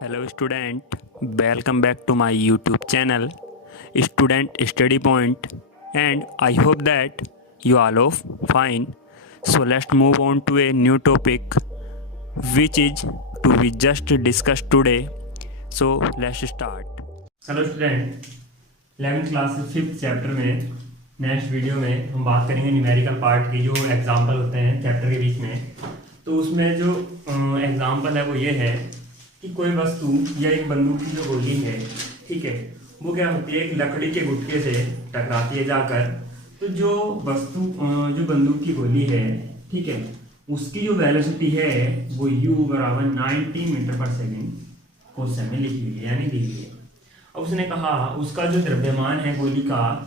Hello student, welcome back to my YouTube channel Student Study Point, and I hope that you all are fine. So let's move on to a new topic which is to be just discussed today. So let's start. Hello student, 11th class 5th chapter में next video में हम बात करेंगे numerical part की जो example होते हैं chapter के बीच में। तो उसमें जो एग्जाम्पल है वो ये है कि कोई वस्तु या एक बंदूक की जो गोली है, ठीक है, वो क्या होती है, एक लकड़ी के गुटके से टकराती है जाकर। तो जो वस्तु जो बंदूक की गोली है, ठीक है, उसकी जो वेलोसिटी है वो u बराबर 90 मीटर पर सेकेंड क्वेश्चन में लिखी हुई है, यानी दी हुई है। अब उसने कहा उसका जो द्रव्यमान है गोली का,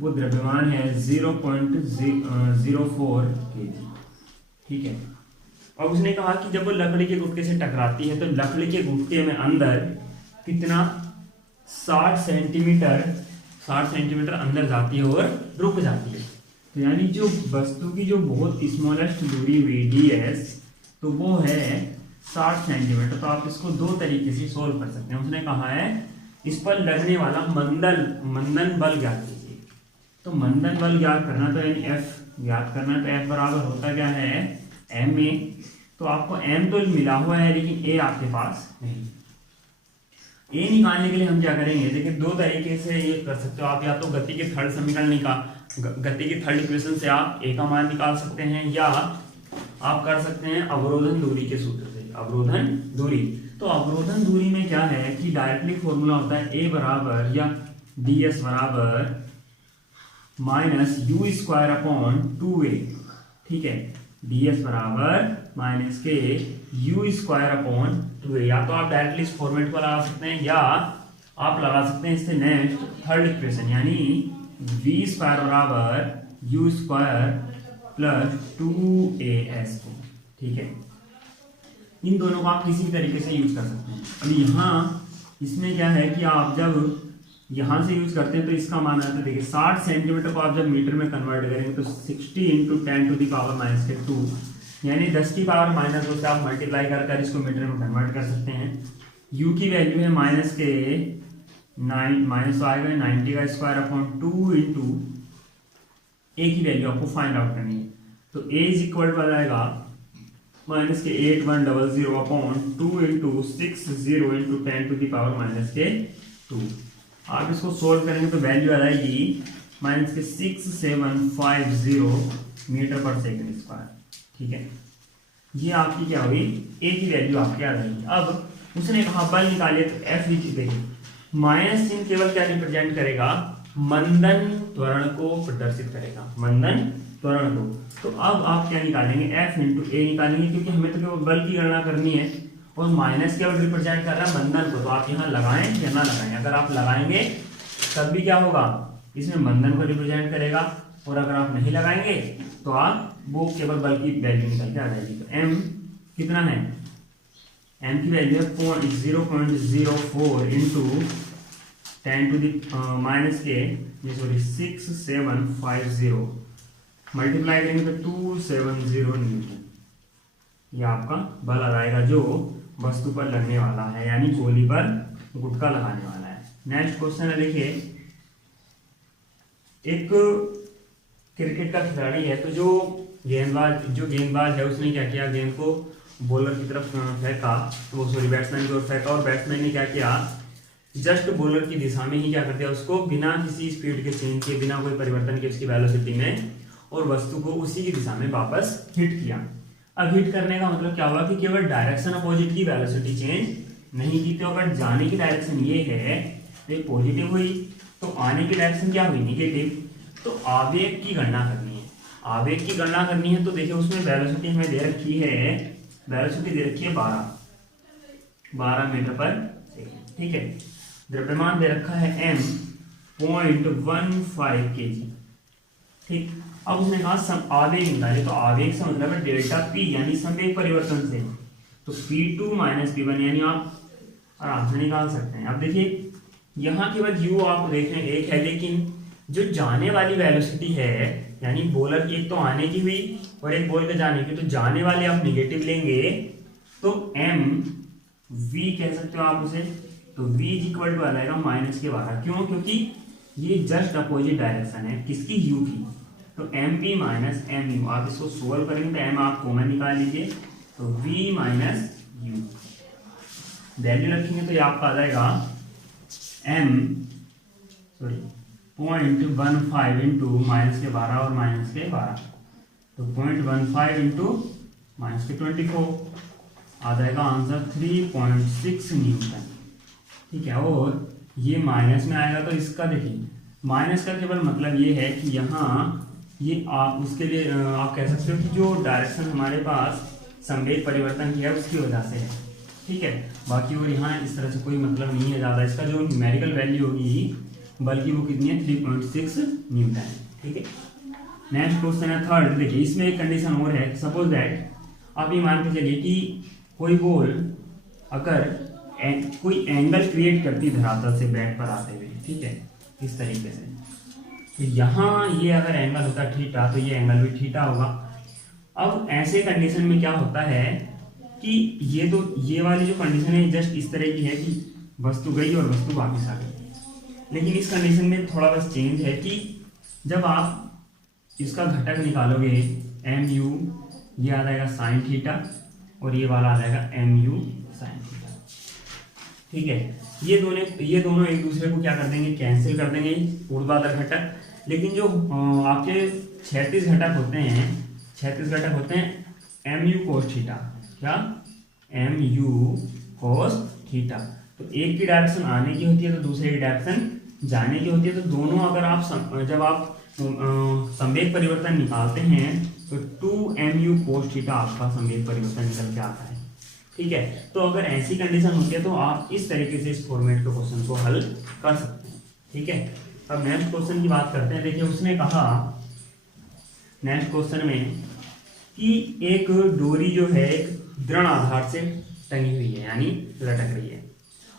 वो द्रव्यमान है 0.04 kg, ठीक है। और उसने कहा कि जब वो लकड़ी के गुटके से टकराती है तो लकड़ी के गुटके में अंदर कितना 60 सेंटीमीटर अंदर जाती है और रुक जाती है। तो यानी जो वस्तु की जो बहुत स्मॉलेस्ट दूरी हुई ds, तो वो है 60 सेंटीमीटर। तो आप इसको दो तरीके से सोल्व कर सकते हैं। उसने कहा है इस पर लगने वाला मंदन बल ज्ञात कीजिए। तो मंदन बल ज्ञात करना तो यानी F ज्ञात करना, तो F बराबर होता क्या है ma। तो आपको m तो मिला हुआ है लेकिन a आपके पास नहीं। a निकालने के लिए हम क्या करेंगे, देखिए दो तरीके से ये कर सकते हो आप। या तो गति के थर्ड समीकरण गति की थर्ड इक्वेशन से आप a का मान निकाल सकते हैं, या आप कर सकते हैं अवरोधन दूरी के सूत्र से। अवरोधन दूरी, तो अवरोधन दूरी में क्या है कि डायरेक्टली फॉर्मूला होता है a बराबर या ds बराबर minus u square upon 2a, ठीक है। ds बराबर माइनस के u स्क्वायर अपॉन 2a। या तो आप डायरेक्टली इस फॉर्मेट को लगा सकते हैं, या आप लगा सकते हैं इससे नेक्स्ट थर्ड इक्वेशन, यानी v स्क्वायर बराबर u स्क्वायर प्लस 2as को, ठीक है। इन दोनों को आप किसी तरीके से यूज कर सकते हैं। अब यहाँ इसमें क्या है कि आप जब यहाँ से यूज करते हैं तो इसका मान आता है, देखिए 60 सेंटीमीटर को आप जब मीटर में कन्वर्ट करेंगे तो 60 into 10 to the power minus के 2, यानी 10 की पावर माइनस 2 से आप मल्टीप्लाई कर इसको मीटर में कन्वर्ट कर सकते हैं। u की वैल्यू है माइनस के 9 माइनस आएगा 90 का स्क्वायर अपॉन 2 इंटू a की वैल्यू आपको फाइंड आउट करनी है। तो a इज इक्वल टू आ जाएगा माइनस के 8100 upon 2 into 60 into 10 to the power minus के 2। आप इसको सोल्व करेंगे तो वैल्यू आ जाएगी माइनस के 6750 मीटर पर सेकेंड स्क्वायर, ठीक है। ये आपकी क्या हुई, a की वैल्यू आपकी आ जाएगी। अब उसने कहा बल निकालिए, तो F देखिए माइनस चिन्ह केवल क्या रिप्रेजेंट करेगा, मंदन त्वरण को प्रदर्शित करेगा, मंदन त्वरण को। तो अब आप क्या निकालेंगे, F इंटू a निकालेंगे, क्योंकि हमें तो केवल बल की गणना करनी है और माइनस केवल रिप्रेजेंट कर रहा है मंदन को। तो आप यहाँ लगाएं या ना लगाएं, अगर आप लगाएंगे तब भी क्या होगा, इसमें मंदन को रिप्रेजेंट करेगा, और अगर आप नहीं लगाएंगे तो आप वो केवल बल की वैल्यू निकल के आ जाएगी। तो m कितना है, m की वैल्यू है 0.04 इंटू 10 टू द माइनस के 6750 मल्टीप्लाई करेंगे तो 270 न्यूटन। ये आपका बल आ जाएगा जो वस्तु पर लगने वाला है, यानी गोली पर गुटका लगाने वाला है। नेक्स्ट क्वेश्चन है, देखिए एक क्रिकेट का खिलाड़ी है, तो जो गेंदबाज है उसने क्या किया, गेंद को बॉलर की तरफ फेंका, वो सॉरी बैट्समैन की ओर फेंका, और बैट्समैन ने क्या किया, जस्ट बॉलर की दिशा में ही क्या कर दिया, उसको बिना किसी स्पीड के चेंज के, बिना कोई परिवर्तन के उसकी वेलोसिटी में, और वस्तु को उसी की दिशा में वापस हिट किया। अब हिट करने का मतलब क्या हुआ कि केवल डायरेक्शन अपोजिट की वेलोसिटी चेंज नहीं की। तो अगर जाने की डायरेक्शन ये है तो ये पॉजिटिव हुई, तो आने की डायरेक्शन क्या हुई, नेगेटिव। तो आवेग की गणना करनी है, आवेग की गणना करनी है। तो देखिए उसमें वेलोसिटी हमें दे रखी है, वेलोसिटी दे रखी है 12 मीटर पर सेकेंड, ठीक है। द्रव्यमान दे रखा है m 0.15 kg, ठीक। अब उसने कहा आवेग निकाले, तो आवेग से मतलब है डेल्टा p, यानी संवेग परिवर्तन से। तो p2 माइनस p1, यानी आप आराम से निकाल सकते हैं। अब देखिए यहाँ केवल u आप देख रहे हैं एक है, लेकिन जो जाने वाली वेलोसिटी है, यानी बॉलर की एक तो आने की हुई और एक बॉल के जाने की, तो जाने वाले आप निगेटिव लेंगे तो m v कह सकते हो आप उसे। तो v इज इक्वल टू आ जाएगा -12। क्यों? क्योंकि ये जस्ट अपोजिट डायरेक्शन है किसकी, u की। तो M V minus M U, आप इसको सोल्व करेंगे तो एम आप कॉमन निकाल लीजिए, तो v माइनस यू वैल्यू रखेंगे तो ये आपका आ जाएगा m 0.15 इंटू -12 और -12, तो 0.15 इंटू -24 आ जाएगा आंसर 3.6 न्यूटन। ठीक है, और ये माइनस में आएगा तो इसका देखिए, माइनस का केवल मतलब ये है कि यहाँ ये आप उसके लिए आप कह सकते हो कि जो डायरेक्शन हमारे पास संवेग परिवर्तन किया है उसकी वजह से है। ठीक है, बाकी और यहाँ इस तरह से कोई मतलब नहीं है ज़्यादा, इसका जो न्यूमेरिकल वैल्यू होगी बल्कि वो कितनी है 3.6 न्यूटन। ठीक है, नेक्स्ट क्वेश्चन है थर्ड। देखिए इसमें एक कंडीशन और है, सपोज दैट आप ये मान के चलिए कि कोई बॉल अगर कोई एंगल क्रिएट करती धरातल से बैट पर आते हुए, ठीक है, इस तरीके से, तो यहाँ ये अगर एंगल होता थीटा तो ये एंगल भी थीटा होगा। अब ऐसे कंडीशन में क्या होता है कि ये वाली जो कंडीशन है जस्ट इस तरह की है कि वस्तु गई और वस्तु वापस आ गई। लेकिन इस कंडीशन में थोड़ा बस चेंज है कि जब आप इसका घटक निकालोगे एम यू, ये आ जाएगा साइन थीटा और ये वाला आ जाएगा एम यू साइन थीटा। ठीक है, ये दोनों एक दूसरे को क्या कर देंगे, कैंसिल कर देंगे ऊर्ध्वाधर घटक। लेकिन जो आपके क्षैतिज घटक होते हैं एम यू कोस थीटा, क्या एम यू कोस थीटा। तो एक की डायरेक्शन आने की होती है तो दूसरे की डायरेक्शन जाने की होती है। तो दोनों अगर आप जब आप संवेग परिवर्तन निकालते हैं तो 2mu कोस थीटा आपका संवेग परिवर्तन निकल के आता है। ठीक है, तो अगर ऐसी कंडीशन होती है तो आप इस तरीके से इस फॉर्मेट के क्वेश्चन को हल कर सकते हैं। ठीक है, अब नेक्स्ट क्वेश्चन की बात करते हैं। देखिए उसने कहा नेक्स्ट क्वेश्चन में कि एक डोरी जो है एक दृढ़ आधार से टंगी हुई है, यानी लटक रही है,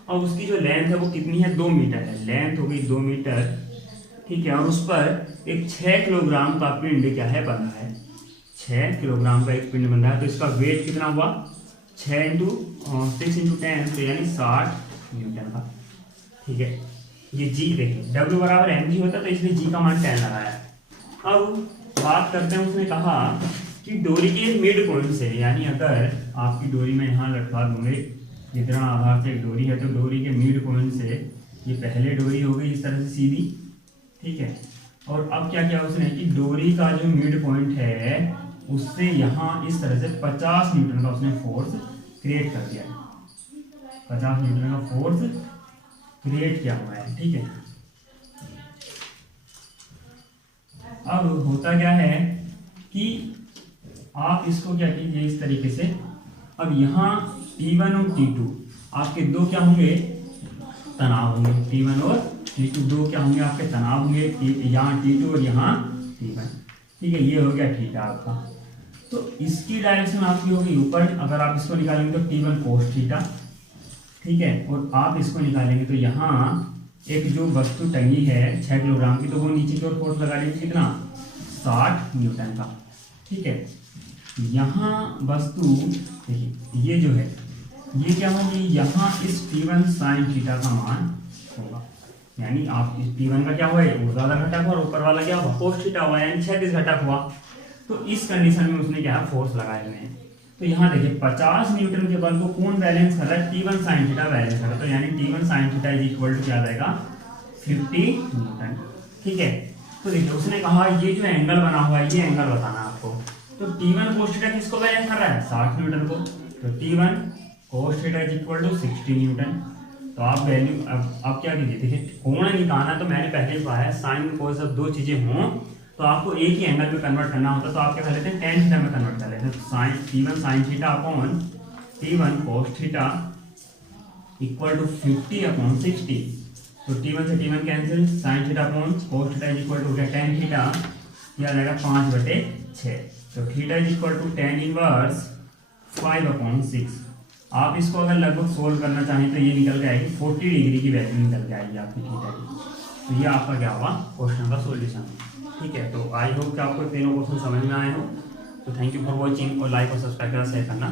और उसकी जो लेंथ है वो कितनी है, 2 मीटर है। लेंथ हो गई 2 मीटर। ठीक है, और उस पर एक 6 किलोग्राम का पिंड क्या है, बंधा है। 6 किलोग्राम का एक पिंड बंधा है, तो इसका वेट कितना हुआ, 6 इंटू 6 इंटू 10, तो यानी 60 न्यूटन का। ठीक है, ये जी देखिए W बराबर mg होता है तो इसलिए जी का मान 10 लगाया। अब बात करते हैं, उसने कहा कि डोरी के मिड पॉइंट से, यानी अगर आपकी डोरी में यहाँ लटका दूंगे, जितना आधार से एक डोरी है, तो डोरी के मिड पॉइंट से ये पहले डोरी हो गई इस तरह से सीधी। ठीक है, और अब क्या किया उसने कि डोरी का जो मिड पॉइंट है उससे यहाँ इस तरह से 50 न्यूटन का उसने फोर्स क्रिएट कर दिया है। 50 न्यूटन का फोर्स क्रिएट किया हुआ है। ठीक है, अब होता क्या है कि आप इसको क्या कीजिए इस तरीके से, अब यहाँ T1 और T2 आपके दो क्या होंगे, तनाव होंगे। T1 और T2 दो क्या होंगे आपके, तनाव होंगे। यहाँ T2 और यहाँ T1। ठीक है, ये हो गया थीटा आपका। तो इसकी डायरेक्शन आपकी होगी ऊपर, अगर आप इसको निकालेंगे तो T1 कोस थीटा। ठीक है, और आप इसको निकालेंगे तो यहाँ एक जो वस्तु टंगी है 6 किलोग्राम की, तो वो नीचे की ओर फोर्स लगा देगी कितना, 60 न्यूटन का। ठीक है, यहाँ वस्तु देखिए ये जो है ये क्या होगी, यहाँ इस T1 साइन थीटा का मान होगा, यानी आप इस T1 का क्या हुआ है, ऊर्ध्वाधर घटक हुआ, और ऊपर वाला क्या हुआ, कोस थीटा हुआ, यानी क्षैतिज घटक हुआ। तो इस कंडीशन में उसने क्या है, फोर्स लगाए हुए हैं। तो यहाँ देखिए 50 न्यूटन के बल को कौन बैलेंस कर रहा है, T1 साइन थीटा बैलेंस कर रहा है। तो यानी T1 sine theta is equal to क्या आ जाएगा, 50 न्यूटन। ठीक है, तो देखिए उसने कहा ये जो एंगल बना हुआ है ये एंगल बताना है आपको। तो T1 कोस थीटा किसको बैलेंस कर रहा है, 60 न्यूटन को। तो T1 cos theta is equal to 60 newton. तो आप वैल्यू अब क्या कीजिए, देखिए कोण निकालना, तो मैंने पहले ही बताया साइन कोस जब दो चीजें हों तो आपको एक ही एंगल में कन्वर्ट करना होता है। तो आप क्या कर लेते हैं, tan थीटा में कन्वर्ट कर लेते हैं। तो sine T1 sine theta upon T1 cos theta equal to 50 upon 60। तो T1 से T1 cancel, sine theta upon cos theta is equal to tan theta, यह आ जाएगा 5/6। तो theta is equal to tan inverse 5/6। आप इसको अगर लगभग सोल्व करना चाहें तो ये निकल के आएगी 40 डिग्री की वैल्यू निकल के आएगी आपकी थीटा की। तो ये आपका क्या होगा, क्वेश्चन का सोल्यूशन। ठीक है, तो आई होप कि आपको तीनों क्वेश्चन समझ में आए हो। तो थैंक यू फॉर वॉचिंग, और लाइक और सब्सक्राइब करना, शेयर करना।